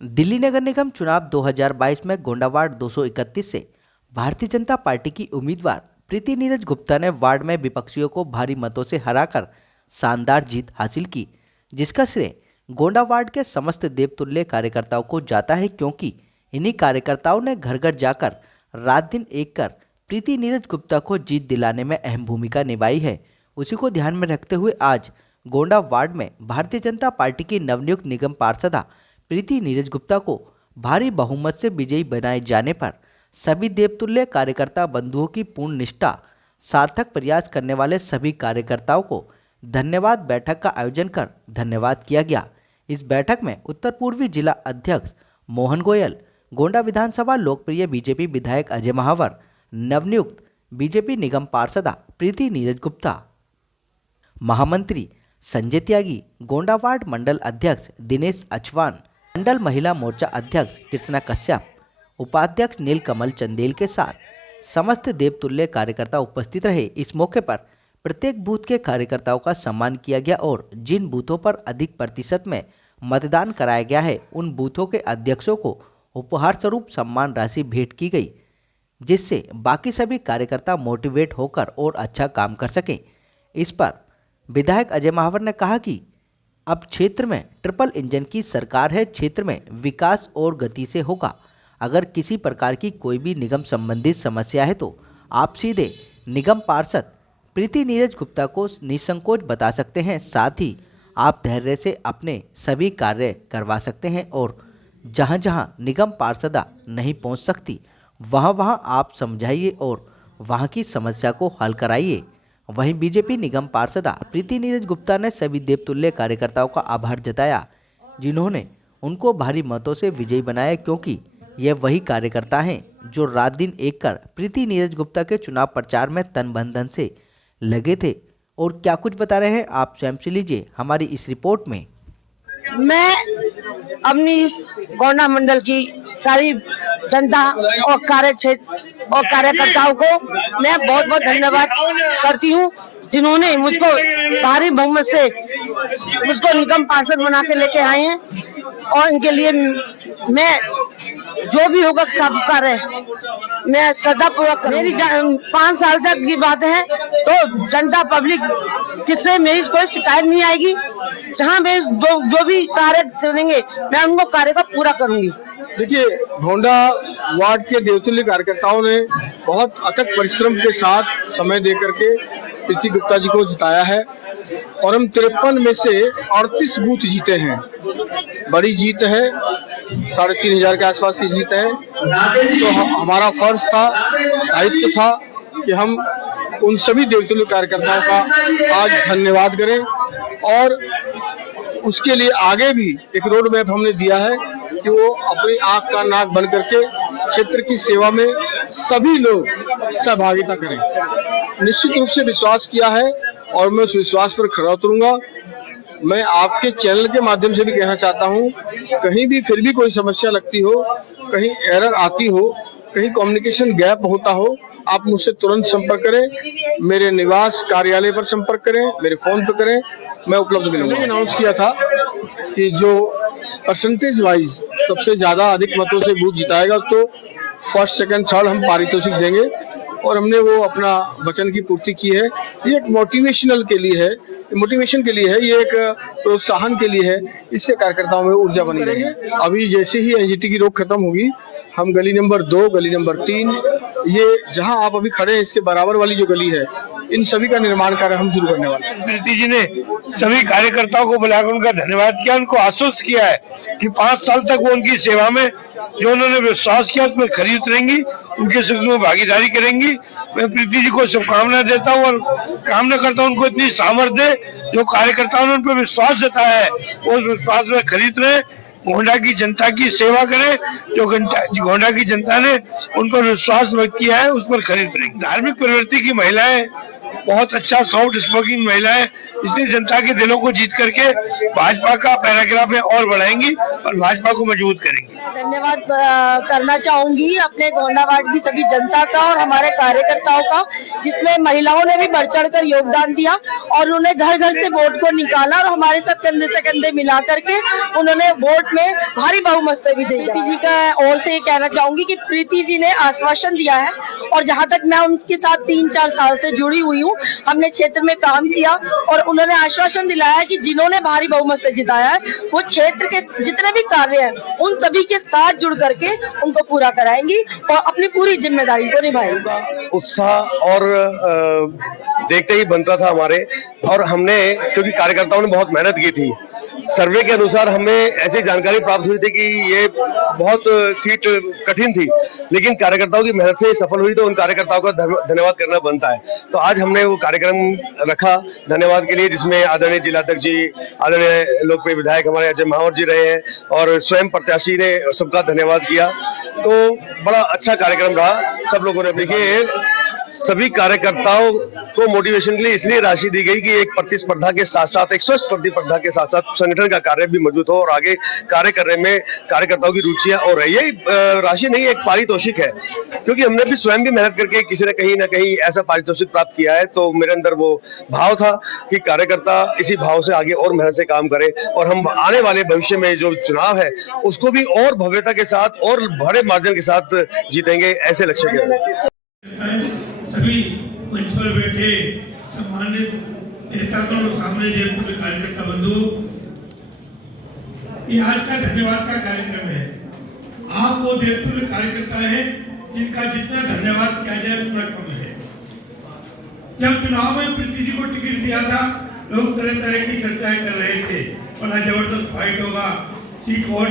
दिल्ली नगर निगम चुनाव 2022 में गोंडा वार्ड 231 से भारतीय जनता पार्टी की उम्मीदवार प्रीति नीरज गुप्ता ने वार्ड में विपक्षियों को भारी मतों से हराकर शानदार जीत हासिल की, जिसका श्रेय गोंडा वार्ड के समस्त देवतुल्य कार्यकर्ताओं को जाता है, क्योंकि इन्हीं कार्यकर्ताओं ने घर घर जाकर रात दिन एक कर प्रीति नीरज गुप्ता को जीत दिलाने में अहम भूमिका निभाई है। उसी को ध्यान में रखते हुए आज गोंडा वार्ड में भारतीय जनता पार्टी की नवनियुक्त निगम पार्षदा प्रीति नीरज गुप्ता को भारी बहुमत से विजयी बनाए जाने पर सभी देवतुल्य कार्यकर्ता बंधुओं की पूर्ण निष्ठा सार्थक प्रयास करने वाले सभी कार्यकर्ताओं को धन्यवाद बैठक का आयोजन कर धन्यवाद किया गया। इस बैठक में उत्तर पूर्वी जिला अध्यक्ष मोहन गोयल, गोंडा विधानसभा लोकप्रिय बीजेपी विधायक अजय महावर, नवनियुक्त बीजेपी निगम पार्षदा प्रीति नीरज गुप्ता, महामंत्री संजय त्यागी, गोंडा वार्ड मंडल अध्यक्ष दिनेश अचवान, मंडल महिला मोर्चा अध्यक्ष कृष्णा कश्यप, उपाध्यक्ष नीलकमल चंदेल के साथ समस्त देवतुल्य कार्यकर्ता उपस्थित रहे। इस मौके पर प्रत्येक बूथ के कार्यकर्ताओं का सम्मान किया गया और जिन बूथों पर अधिक प्रतिशत में मतदान कराया गया है, उन बूथों के अध्यक्षों को उपहार स्वरूप सम्मान राशि भेंट की गई, जिससे बाकी सभी कार्यकर्ता मोटिवेट होकर और अच्छा काम कर सकें। इस पर विधायक अजय महावर ने कहा कि अब क्षेत्र में ट्रिपल इंजन की सरकार है, क्षेत्र में विकास और गति से होगा। अगर किसी प्रकार की कोई भी निगम संबंधित समस्या है तो आप सीधे निगम पार्षद प्रीति नीरज गुप्ता को निसंकोच बता सकते हैं। साथ ही आप धैर्य से अपने सभी कार्य करवा सकते हैं और जहां जहां निगम पार्षदा नहीं पहुंच सकती, वहां आप समझाइए और वहां की समस्या को हल कराइए। वहीं बीजेपी निगम पार्षदा प्रीति नीरज गुप्ता ने सभी देवतुल्य कार्यकर्ताओं का आभार जताया, जिन्होंने उनको भारी मतों से विजयी बनाया, क्योंकि ये वही कार्यकर्ता हैं जो रात दिन एक कर प्रीति नीरज गुप्ता के चुनाव प्रचार में तन मन धन से लगे थे। और क्या कुछ बता रहे हैं आप स्वयं से लीजिए हमारी इस रिपोर्ट में। मैं अपनी इस गोंडा मंडल की सारी जनता और कार्य क्षेत्र और कार्यकर्ताओं को मैं बहुत बहुत धन्यवाद करती हूँ, जिन्होंने मुझको भारी बहुमत से मुझको निगम पार्षद बना के लेके आए हैं। और इनके लिए मैं जो भी होगा सब कार्य मैं श्रद्धापूर्वक, मेरी 5 साल तक की बात है तो जनता पब्लिक जिससे मेरी कोई शिकायत नहीं आएगी। जहाँ मैं जो भी कार्य करेंगे मैं उनको कार्य का पूरा करूंगी। देखिए, गोंडा वार्ड के देवतुल्य कार्यकर्ताओं ने बहुत अथक परिश्रम के साथ समय दे करके प्रीति गुप्ता जी को जिताया है और हम 53 में से 38 बूथ जीते हैं। बड़ी जीत है, 3500 के आसपास की जीत है। तो हमारा फर्ज था, दायित्व था कि हम उन सभी देवतुल्य कार्यकर्ताओं का आज धन्यवाद करें और उसके लिए आगे भी एक रोड मैप हमने दिया है कि वो अपनी आंख का नाक बन करके क्षेत्र की सेवा में सभी लोग सहभागिता करें। निश्चित रूप से विश्वास किया है और मैं उस विश्वास पर खरा उतरूंगा। मैं आपके चैनल के माध्यम से भी कहना चाहता हूं, कहीं भी फिर भी कोई समस्या लगती हो, कहीं एरर आती हो, कहीं कम्युनिकेशन गैप होता हो, आप मुझसे तुरंत संपर्क करें। मेरे निवास कार्यालय पर संपर्क करें, मेरे फोन पर करें, मैं उपलब्ध मिलूंगा। अनाउंस किया था कि जो परसेंटेज वाइज सबसे ज्यादा अधिक मतों से बूथ जिताएगा तो फर्स्ट, सेकंड, थर्ड हम पारितोषिक देंगे और हमने वो अपना वचन की पूर्ति की है। ये एक मोटिवेशनल के लिए है, मोटिवेशन के लिए है, ये एक प्रोत्साहन के लिए है। इससे कार्यकर्ताओं में ऊर्जा बनी रहेगी। अभी जैसे ही एनजीटी की रोक खत्म होगी, हम गली नंबर 2, गली नंबर 3, ये जहां आप अभी खड़े हैं इसके बराबर वाली जो गली है, इन सभी का निर्माण कार्य हम शुरू करने वाले हैं। प्रीति जी ने सभी कार्यकर्ताओं को बुलाकर उनका धन्यवाद किया, उनको आश्वस्त किया है कि 5 साल तक वो उनकी सेवा में जो उन्होंने विश्वास किया उसमें खरी उतरेंगी, उनके सुख में भागीदारी करेंगी। मैं प्रीति जी को शुभकामनाएं देता हूँ और कामना करता हूँ उनको इतनी सामर्थ्य जो कार्यकर्ताओं ने उन पर विश्वास जताया है उस विश्वास में खरी उतरे, गोंडा की जनता की सेवा करें। जो गोंडा की जनता ने उन पर विश्वास व्यक्त किया है उस पर खरी उतरेंगी। धार्मिक प्रवृत्ति की महिलाएं बहुत अच्छा सॉफ्ट स्पोकिंग महिला है, इसलिए जनता के दिलों को जीत करके भाजपा का पैराग्राफ में और बढ़ाएंगी और भाजपा को मजबूत करेंगी। धन्यवाद करना चाहूंगी अपने गोंडा वार्ड की सभी जनता का और हमारे कार्यकर्ताओं का, जिसमें महिलाओं ने भी बढ़ चढ़ कर योगदान दिया और उन्होंने घर घर से वोट को निकाला और हमारे साथ कंधे से कंधे मिला करके उन्होंने वोट में भारी बहुमत से विजयी। प्रीति जी का ओर से कहना चाहूंगी कि प्रीति जी ने आश्वासन दिया है और जहां तक मैं उनके साथ 3-4 साल से जुड़ी हुई हूँ, हमने क्षेत्र में काम किया और उन्होंने आश्वासन दिलाया कि जिन्होंने भारी बहुमत से जिताया है वो क्षेत्र के जितने भी कार्य हैं उन सभी के साथ जुड़ करके उनको पूरा कराएंगी और अपनी पूरी जिम्मेदारी को निभाएंगी। उत्साह और देखते ही बनता था हमारे, और हमने क्योंकि कार्यकर्ताओं ने बहुत मेहनत की थी, सर्वे के अनुसार हमें ऐसी जानकारी प्राप्त हुई थी कि ये बहुत सीट कठिन थी, लेकिन कार्यकर्ताओं की मेहनत से सफल हुई, तो उन कार्यकर्ताओं का धन्यवाद करना बनता है। तो आज हमने वो कार्यक्रम रखा धन्यवाद के लिए, जिसमें आदरणीय जिलाध्यक्ष जी, आदरणीय लोकप्रिय विधायक हमारे अजय महावर जी रहे हैं और स्वयं प्रत्याशी ने सबका धन्यवाद किया। तो बड़ा अच्छा कार्यक्रम रहा। सब लोगों ने देखिए, सभी कार्यकर्ताओं को मोटिवेशन के लिए इसलिए राशि दी गई कि एक प्रतिस्पर्धा के साथ साथ, एक स्वस्थ प्रतिस्पर्धा के साथ साथ संगठन का कार्य भी मजबूत हो और आगे कार्य करने में कार्यकर्ताओं की रुचियां और रही। यही राशि नहीं, एक पारितोषिक है, क्योंकि हमने भी स्वयं भी मेहनत करके किसी ने कहीं ना कहीं ऐसा पारितोषिक प्राप्त किया है। तो मेरे अंदर वो भाव था कि कार्यकर्ता इसी भाव से आगे और मेहनत से काम करे और हम आने वाले भविष्य में जो चुनाव है उसको भी और भव्यता के साथ और बड़े मार्जिन के साथ जीतेंगे, ऐसे लक्ष्य के सभी मंच पर बैठे सम्मानित नेतागण और सामने जयपुर कार्यकर्ता बंधु, ये आज का धन्यवाद का कार्यक्रम है। आप वो जयपुर कार्यकर्ता हैं जिनका जितना धन्यवाद किया जाए उतना कम है। जब चुनाव में प्रीति जी को टिकट दिया था, लोग तरह तरह की चर्चाएं कर रहे थे, बड़ा जबरदस्त फाइट होगा, सीट वोट